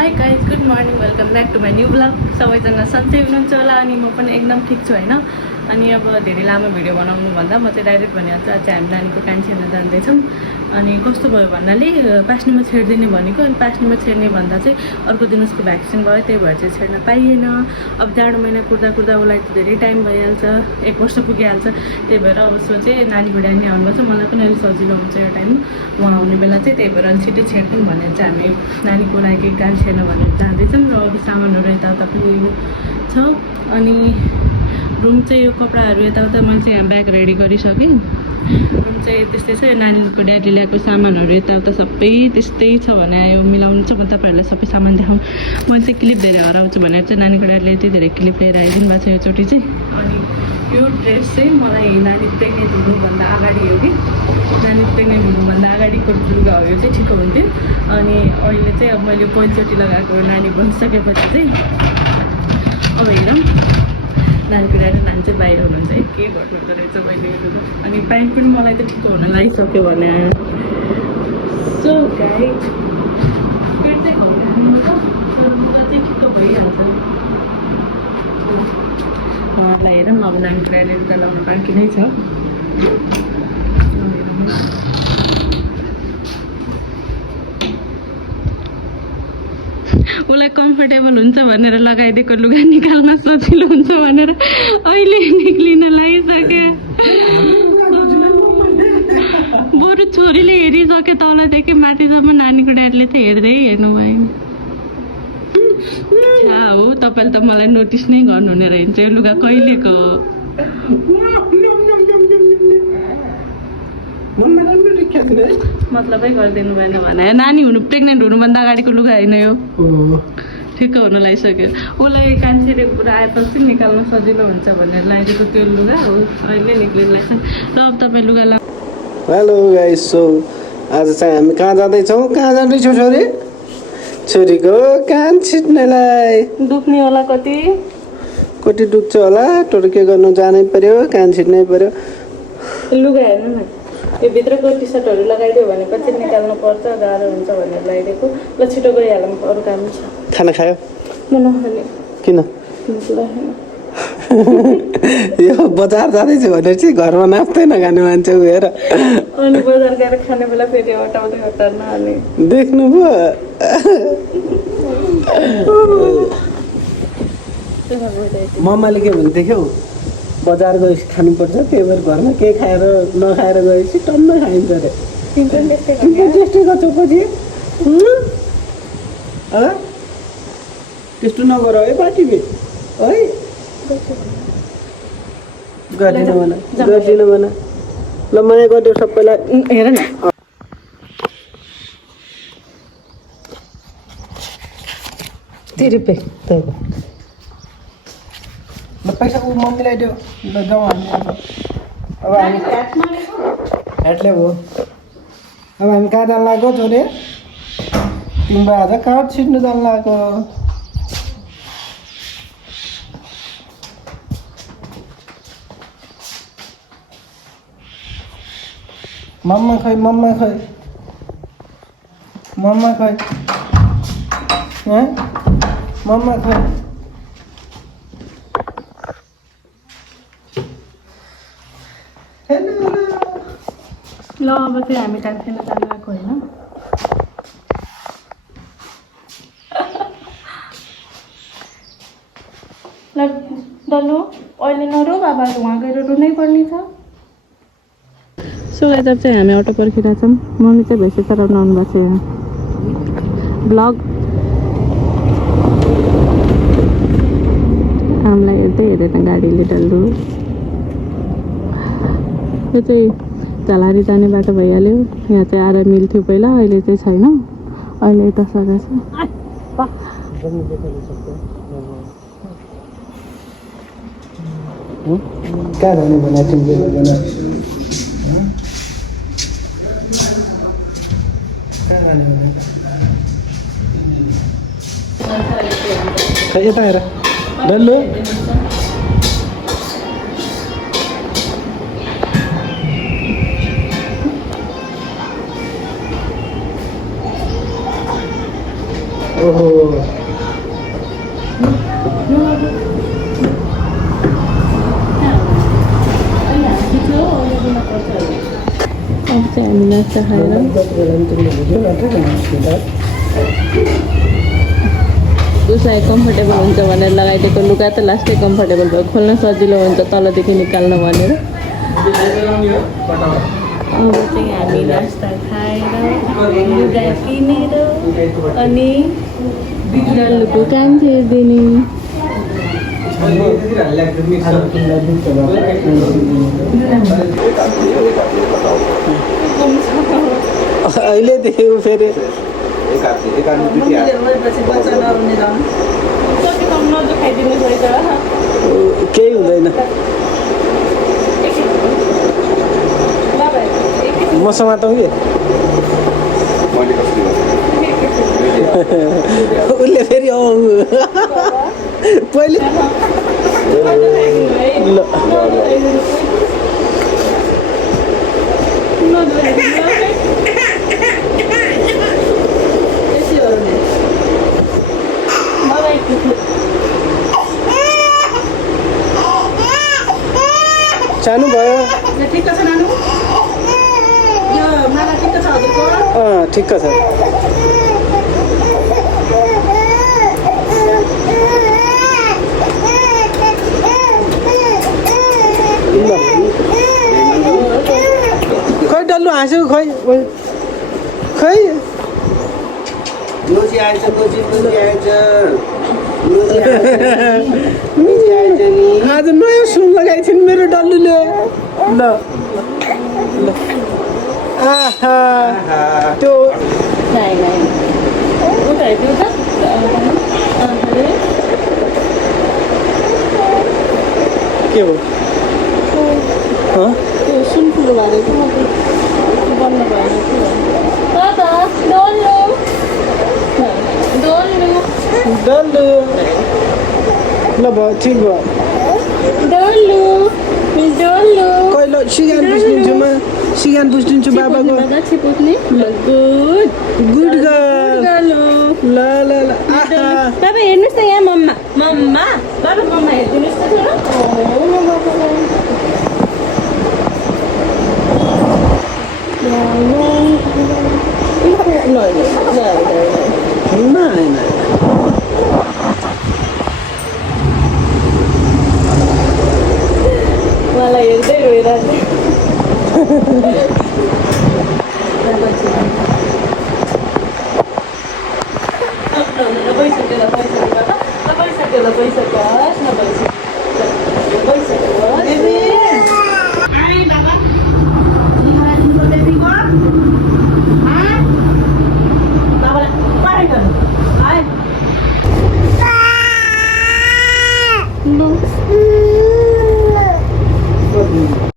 high guys good morning welcome back to my new blog सबैजना सन्चै हुनुहुन्छ होला अनि म पनि एकदम ठिक छु होइन अनि अब धेरै लामो भिडियो बनाउनुभन्दा म चाहिँ डाइरेक्ट भनिहाल्छु आज चाहिँ हामी नानीको कान्छी हेर्न जाँदैछौँ अनि कस्तो भयो भन्नाले पास्नीमा छेडिदिने भनेको अनि पास्नीमा छेड्ने भन्दा चाहिँ अर्को दिन उसको भ्याक्सिन भयो त्यही भएर चाहिँ छेड्न पाइएन अब जाडो महिना कुर्दा कुर्दा उसलाई त धेरै टाइम भइहाल्छ 1 वर्ष पुगिहाल्छ त्यही भएर अब चाहिँ नानीको ड्याडी आउनुभएको छ मलाई पनि अलिक सजिलो हुन्छ यो टाइम उहाँ आउने बेला चाहिँ त्यही भएर अनि छिटै छेड्यौँ भनेर चाहिँ हामी नानीको लागि कान्छी हेर्न भनेर जाँदैछौँ र अब सामानहरू यताउता पनि छ अनि रुम चाहिँ यो कपडाहरू यताउता मैले चाहिँ यहाँ ब्याग रेडी गरिसकेँ रुम चाहिँ त्यस्तै छ यो नानीको ड्याडी ल्याएको सामानहरू यताउता सबै त्यस्तै छ भने यो मिलाउनु छ म तपाईँहरूलाई सबै सामान देखाउँ मैले चाहिँ क्लिप धेरै हराउँछु भनेर चाहिँ नानीको ड्याडीले यति धेरै क्लिप लिएर आइदिनु भएको छ योचोटि चाहिँ अनि यो ड्रेस चाहिँ मलाई नानी प्रेग्नेन्ट हुनुभन्दा अगाडि हो कि नानी प्रेग्नेन्ट हुनुभन्दा अगाडिको लुगा हो यो चाहिँ ठिक हुन्थ्यो अनि अहिले चाहिँ अब मैले पहिलोचोटि लगाएको नानी बनिसकेपछि चाहिँ अब हेरौँ नानीको ड्याडी नानी चाहिँ बाहिर हुनुहुन्छ है के गर्नुहुँदो रहेछ मैले अनि प्यान्ट पनि मलाई त ठिक हुन लागिसक्यो भने सो गाइड प्यान्ट चाहिँ चाहिँ ठिक भइहाल्छ उहाँलाई हेरौँ अब नानीको ड्याडी त लाउनु बाँकी नै छ उसलाई कम्फर्टेबल हुन्छ भनेर लगाइदिएको लुगा निकाल्न सजिलो हुन्छ भनेर अहिले निक्लिन लागिसके बरु छोरीले हेरिसक्यो तलदेखि माथिसम्म नानीको ड्याडीले त हेर्दै हेर्नु भएन छा हो तपाईँले त मलाई नोटिस नै गर्नुहुने रहेछ यो लुगा कहिलेको मतलबै गरिदिनु भएन भने नानी हुनु प्रेग्नेन्ट हुनुभन्दा अगाडिको लुगा होइन यो ठिक्क हुन लागिसक्यो उसलाई कान्छीले पुरा आएपछि निकाल्न सजिलो हुन्छ भनेर लगाइदिएको त्यो लुगा हो अहिले निक्लिनु लाग्छ र अब तपाईँ लुगा ला हेलो गाइस सो आज चाहिँ हामी कहाँ जाँदैछौँ कहाँ जाँदैछौँ छोरी छोरीको कान छिट्नेलाई दुख्ने होला कति दुख्छ होला टोर के गर्नु जानै पर्यो कान छिट्नै पर्यो लुगा हेर्नु न यो भित्रको टी सर्टहरू लगाइदियो भने पछि निकाल्नु पर्छ गाह्रो हुन्छ भनेर लगाइदिएको ल छिटो गइहालौँ अरू काम छ खाना खायो म नखाने किन यो बजार जाँदैछु भनेर चाहिँ घरमा नाप्दै नखाने मान्छे हेर अनि बजार गएर खाने बेला फेरि हटाउँदै हटाउन अनि देख्नु भयो मम्माले के भन्दै देख्यौ बजार गएपछि खानुपर्छ त्यही भएर घरमा केही खाएर नखाएर गएपछि टन्न खाइन्छ अरे त्यस्तै गर्छौ पछि त्यस्तो नगर है बाटीबे है गरिदिनु भन ल माया गरिदियो सबैलाई हेर न रुपियाँ तपाईँको ल पैसा ऊ मम्मीलाई दियो ल जाउँ हामी अब हामी ह्याटले हो अब हामी कहाँ जानु लाग्यो छोरे तिम्रो आज काठ छिट्नु जानु लाग्यो मम्मा खै मम्मा खै मम्मा खै मम्मा खै ल अब चाहिँ हामी कान्छीमा जानु गएको होइन ल डल्लो अहिले नरो बाबाहरू उहाँ गएर रुनै पर्ने छ सो गाइस अब चाहिँ हामी अटो पर्खिरहेछौँ मम्मी चाहिँ भैँसी चराउनु आउनुभएको छ यहाँ ब्लग हामीलाई हेर्दै हेरेन गाडीले डल्लो यो चाहिँ झलारी जाने बाटो भइहाल्यो यहाँ चाहिँ आएर मिल्थ्यो पहिला अहिले चाहिँ छैन अहिले यता सघाएको छ कहाँ जाने भने यता हेर डल्लो ओहो अब चाहिँ हामी नास्ता खाएर उसलाई कम्फर्टेबल हुन्छ भनेर लगाइदिएको लुगा त लास्टै कम्फर्टेबल भयो खोल्न सजिलो हुन्छ तलदेखि निकाल्न भनेर अब चाहिँ हामी नास्ता खाएर लुगा किनेर अनि डल्लुको काम हेरिदिने अहिलेदेखि फेरि केही हुँदैन मसँग त कि उसले फेरि पहिले सानो भयो ठिक छ नानु यो माला ठिक छ हजुरको ठिक छ खै डल्लु हाँस्यो खै खै लोजी आएछ आज नयाँ सुन लगाएको थियो नि मेरो डल्लुले ल ल आहा त्यो के हो त्यो सुन ठुलो भएको बन्द डल्लु ल भयो ठिक भयो कहिले सिगान पुस्दिन्छु बाबाको गुड गर्ल ल ल ल बाबा हेर्नुहोस् त यहाँ मम्मा बाबा मम्मा हेरिदिनुहोस् मलाई हेर्दै रोइरहेको पैसा